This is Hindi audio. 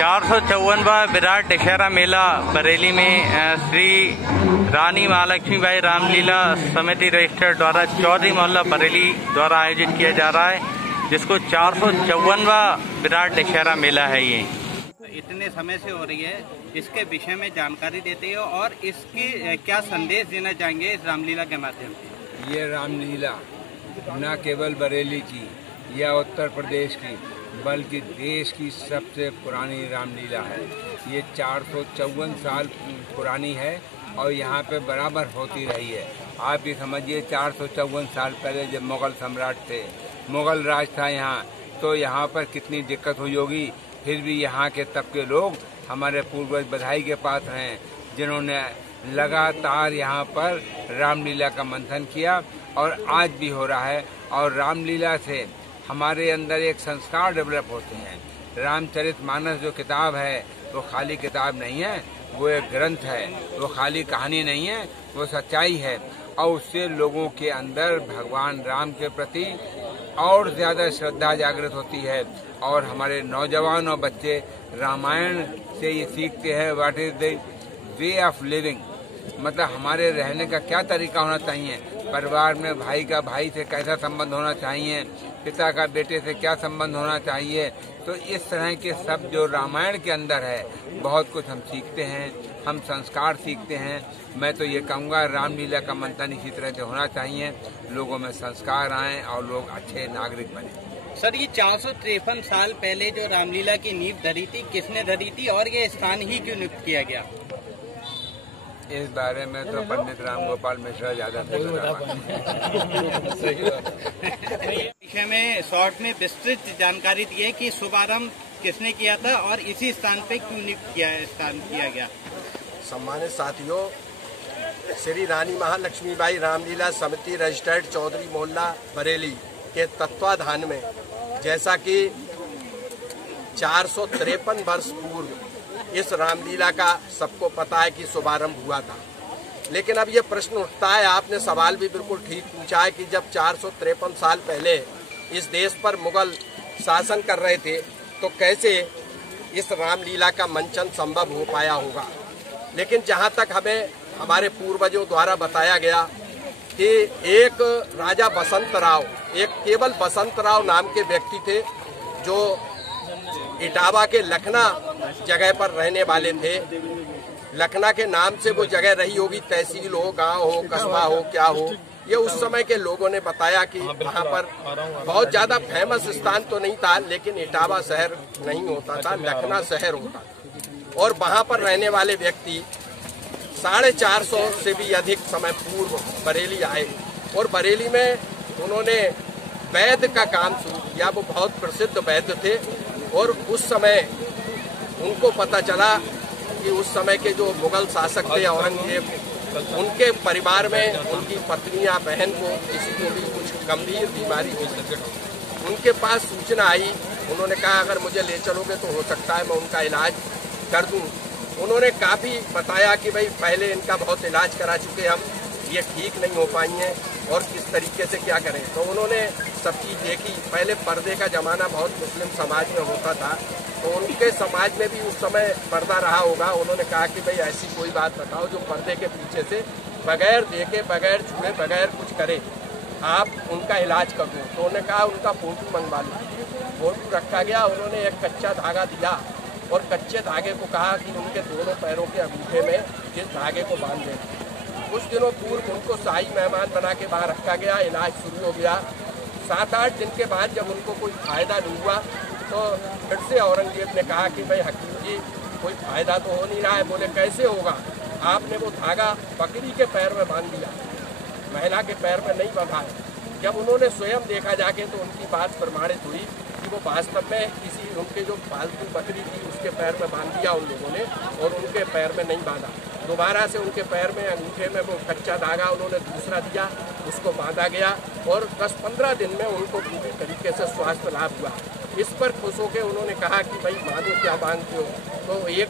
454वां विराट दशहरा मेला बरेली में श्री रानी महालक्ष्मीबाई रामलीला समिति रजिस्टर्ड द्वारा चौधरी मोहल्ला बरेली द्वारा आयोजित किया जा रहा है, जिसको 454वां विराट दशहरा मेला है। ये इतने समय से हो रही है, इसके विषय में जानकारी देते हैं और इसकी क्या संदेश देना चाहेंगे इस रामलीला के माध्यम से? ये रामलीला न केवल बरेली की या उत्तर प्रदेश की बल्कि देश की सबसे पुरानी रामलीला है। ये 454 साल पुरानी है और यहाँ पे बराबर होती रही है। आप ये समझिए 454 साल पहले जब मुग़ल सम्राट थे, मुग़ल राज था यहाँ, तो यहाँ पर कितनी दिक्कत हुई होगी। फिर भी यहाँ के तब के लोग हमारे पूर्वज बधाई के पात्र हैं, जिन्होंने लगातार यहाँ पर रामलीला का मंथन किया और आज भी हो रहा है। और रामलीला से हमारे अंदर एक संस्कार डेवलप होते हैं। रामचरितमानस जो किताब है वो खाली किताब नहीं है, वो एक ग्रंथ है। वो खाली कहानी नहीं है, वो सच्चाई है और उससे लोगों के अंदर भगवान राम के प्रति और ज़्यादा श्रद्धा जागृत होती है। और हमारे नौजवान और बच्चे रामायण से ये सीखते हैं what is the way of living, मतलब हमारे रहने का क्या तरीका होना चाहिए, परिवार में भाई का भाई से कैसा संबंध होना चाहिए, पिता का बेटे से क्या संबंध होना चाहिए। तो इस तरह के सब जो रामायण के अंदर है बहुत कुछ हम सीखते हैं, हम संस्कार सीखते हैं। मैं तो ये कहूँगा रामलीला का मंथन इसी तरह से होना चाहिए, लोगों में संस्कार आएँ और लोग अच्छे नागरिक बने। सर, ये 453 साल पहले जो रामलीला की नींव धरी थी, किसने धरी थी और ये स्थान ही क्यों नियुक्त किया गया? इस बारे में तो पंडित राम गोपाल मिश्रा ज्यादा विषय में शॉर्ट में विस्तृत जानकारी दी है कि शुभारंभ किसने किया था और इसी स्थान पे क्यों नियुक्त किया गया। सम्मानित साथियों, श्री रानी महालक्ष्मीबाई रामलीला समिति रजिस्टर्ड चौधरी मोहल्ला बरेली के तत्वाधान में, जैसा कि 453 वर्ष पूर्व इस रामलीला का सबको पता है कि शुभारंभ हुआ था। लेकिन अब ये प्रश्न उठता है, आपने सवाल भी बिल्कुल ठीक पूछा है कि जब 453 साल पहले इस देश पर मुगल शासन कर रहे थे तो कैसे इस रामलीला का मंचन संभव हो पाया होगा। लेकिन जहाँ तक हमें हमारे पूर्वजों द्वारा बताया गया कि एक राजा बसंत राव, एक केवल बसंत राव नाम के व्यक्ति थे जो इटावा के लखना जगह पर रहने वाले थे। लखना के नाम से वो जगह रही होगी, तहसील हो, गांव हो, कस्बा हो, क्या हो। ये उस समय के लोगों ने बताया कि वहाँ पर बहुत ज्यादा फेमस स्थान तो नहीं था, लेकिन इटावा शहर नहीं होता था, लखना शहर होता था। और वहाँ पर रहने वाले व्यक्ति 450 से भी अधिक समय पूर्व बरेली आए और बरेली में उन्होंने वैद्य का काम शुरू किया। वो बहुत प्रसिद्ध वैद्य थे और उस समय उनको पता चला कि उस समय के जो मुगल शासक थे औरंगजेब, उनके परिवार में उनकी पत्नी या बहन को किसी को भी कुछ गंभीर बीमारी हो सके। उनके पास सूचना आई, उन्होंने कहा अगर मुझे ले चलोगे तो हो सकता है मैं उनका इलाज कर दूं। उन्होंने काफ़ी बताया कि भाई पहले इनका बहुत इलाज करा चुके हम, ये ठीक नहीं हो पाई हैं और किस तरीके से क्या करें। तो उन्होंने सब चीज़ देखी। पहले पर्दे का ज़माना बहुत मुस्लिम समाज में होता था, तो उनके समाज में भी उस समय पर्दा रहा होगा। उन्होंने कहा कि भाई ऐसी कोई बात बताओ जो पर्दे के पीछे से बगैर देखे, बगैर छुए, बगैर कुछ करे आप उनका इलाज कर दो। तो उन्होंने कहा उनका फोटो मंगवा लो। फोटो रखा गया, उन्होंने एक कच्चा धागा दिया और कच्चे धागे को कहा कि उनके दोनों पैरों के अंगूठे में इस धागे को बांध दें। कुछ दिनों पूर्व उनको शाही मेहमान बना के बाहर रखा गया, इलाज शुरू हो गया। 7-8 दिन के बाद जब उनको कोई फायदा नहीं हुआ तो फिर से औरंगजेब ने कहा कि भाई हकीम जी कोई फायदा तो हो नहीं रहा है। बोले कैसे होगा, आपने वो धागा बकरी के पैर में बांध दिया, महिला के पैर में नहीं बंधा है। जब उन्होंने स्वयं देखा जाके तो उनकी बात प्रमाणित हुई कि वो वास्तव में किसी उनके जो पालतू बकरी थी उसके पैर में बांध दिया उन लोगों ने और उनके पैर में नहीं बांधा। दोबारा से उनके पैर में अंगूठे में वो कच्चा धागा उन्होंने दूसरा दिया, उसको बांधा गया और 10-15 दिन में उनको पूरी तरीके से स्वास्थ्य लाभ हुआ। इस पर खुश होकर उन्होंने कहा कि भाई मानो क्या मांगते हो। तो एक